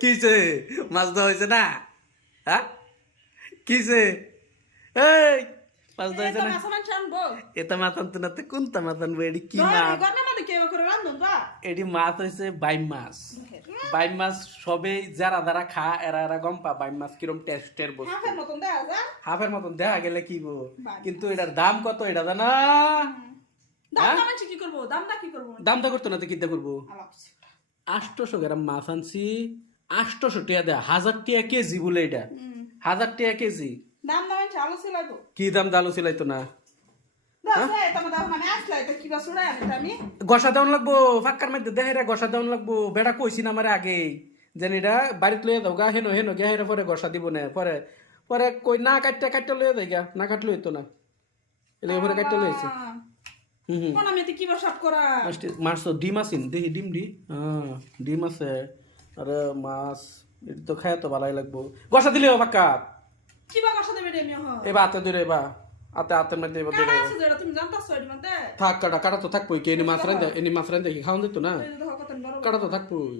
কিছে মাছ দেওয়া হয়েছে না? হ্যাঁ কিছে? এই মাছ দেওয়া হয়েছে না? এটা মাছ আনতো না, কোনটা মাছ আনবো? এটি কি মাছ? এটি মাছ হয়েছে বাইম মাছ। বাইম মাছ সবে যারা যারা খা এরা এরা গম পা বাইম মাছ কিরম টেস্টের বস্তু। হাফের মতন দেখা গেলে কি গো, কিন্তু এটার দাম কত এটা জানা? দামটা করতো না তো কিনতে করবো? 800 গ্রাম মাছ আনছি, 800 টাকা দেয়, 1000 টাকা কেজি বলে এটা, 1000 টাকা কেজি। কি দাম দালু ছিলাইতো না? গসা দেওয়ান লাগবো ফাক্কার মধ্যে, দেহেরা গসা দেওয়ান লাগবো। বেড়া কইছি না আমার আগে যেন এটা বাড়িতে লইয়া দাও গা, হেনো হেনো গে হেরা পরে গসা দিব না, পরে পরে কই না কাটতে কাটতে লইয়া দেয় গা, না কাটলে হইতো না, এলে পরে কাটতে লইছে। মাছ তো ডিম আছেন, দেখি ডিম ডিম আছে। আরে মাছ এটা তো খায় তো ভালোই লাগবো। গসা দিলে পাক্কা এবার হাতে ধরে এবার আতে হাতের মধ্যে থাক, কাটা কাটা তো থাকবো। কি এনে মাছ রান্ধে কি খাওয়ান যেত না? কাটা তো থাকবোই।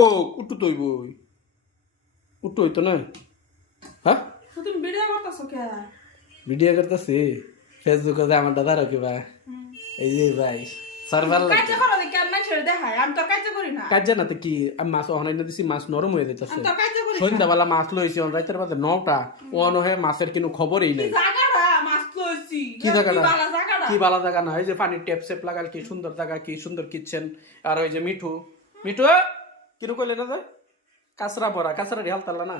ও উঠু তো হইবই, উঠু হইতো না? হ্যাঁ ভিডিও করতেছি ফেসবুকে, যে আমার দাদা রাখি ভাই, এই যে ভাই সার্ভার কাজ না তো কি, আমি মাছ অনলাইনে দিছি, মাছ নরম হয়ে যেতেছে। সন্ধ্যাবেলা মাছ লইছি রাইতের বাজে 9টা, অন হয়ে মাছের কোনো খবরই নেই। কি জায়গাটা? কি বালা জায়গা না? এই যে পানির ট্যাপ সেপ লাগাল, কি সুন্দর জায়গা, কি সুন্দর কিচেন। আর ওই যে মিঠু মিঠু কিনু কইলে না যায় কাঁচরা পড়া, কাঁচরা রে হালতাল্লা না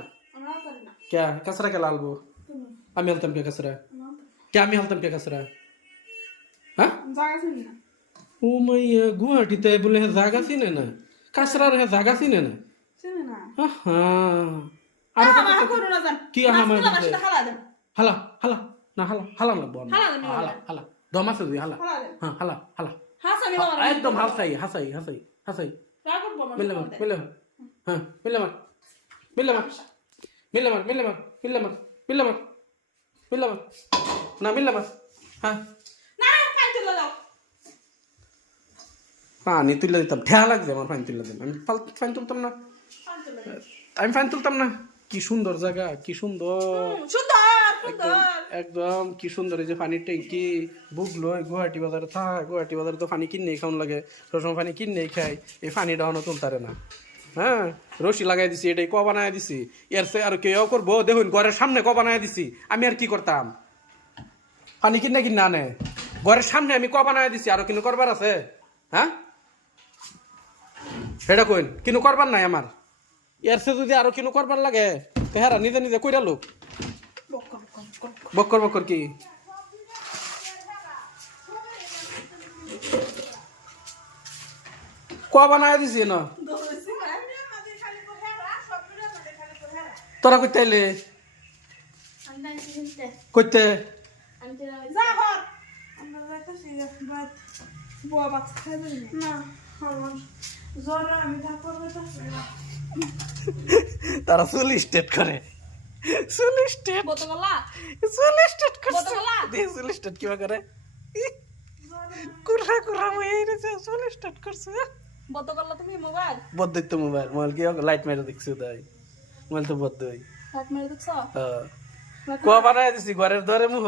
কে? কাঁচরা কে লালবো? আমি হালতাম কে কাঁচরা? কে আমি হালতাম কে কাঁচরা? হ্যাঁ ও মাইয়া গুয়াহাটিতে বলে জায়গা চিনে না, কাঁচরার জায়গা চিনে না। কি হালা হালা না হালা হালা লাগবো হালা হালা দম আছে তুই হালা। হ্যাঁ হালা হালা একদম হাসাই হাসাই হাসাই হাসাই মিলে মার মিলে মার। হ্যাঁ মিলে মার মিলে মার মিলে মার মিলে মার মিলে মার মিলে মার মিলে মার না মিলে মার। হ্যাঁ পানি তুলে দিতাম, ঠেয়া লাগছে আমার পানি তুলে দিতাম। আমি ফাইন তুলতাম না, আমি ফাইন তুলতাম না। কি সুন্দর জায়গা, কি সুন্দর একদম কি সুন্দর। এই যে পানির ট্যাঙ্কি বুকলো গুয়াহাটি বাজারে থাক, গুয়াহাটি বাজারে তো পানি কিনেই খাওয়ান লাগে, সবসময় পানি কিনেই খাই। এই পানিটা হনো তুলতারে না। হ্যাঁ রশি লাগাই দিছি, এটাই ক বানায় দিছি। এর সে আর কেউ করবো দেখুন, ঘরের সামনে ক বানায় দিছি। আমি আর কি করতাম? পানি কিনে কিনে আনে ঘরের সামনে আমি ক বানায় দিছি, আরো কিনে করবার আছে? হ্যাঁ সেটা কইন, কিনু করবার নাই আমার। এর সে যদি আরো কিনু করবার লাগে তেহারা নিজে নিজে কইরা লোক বক্কর বক্কর কি ক বানায় দিছি না? তোরা কইতে আইলে কইতে তারা চুল স্টেট করে, চুল স্টেট চুল স্টেট করছে, চুল স্টেট কিবা করে কুরা কুরা হয়ে গেছে, চুল স্টেট করছে। বদ্ধ তো মোবাইল মোবাইল কি লাইট মেরে দেখছি, তাই মোবাইল তো বদ্ধ ক বানায় দিছি ঘরের ধরে মুহ।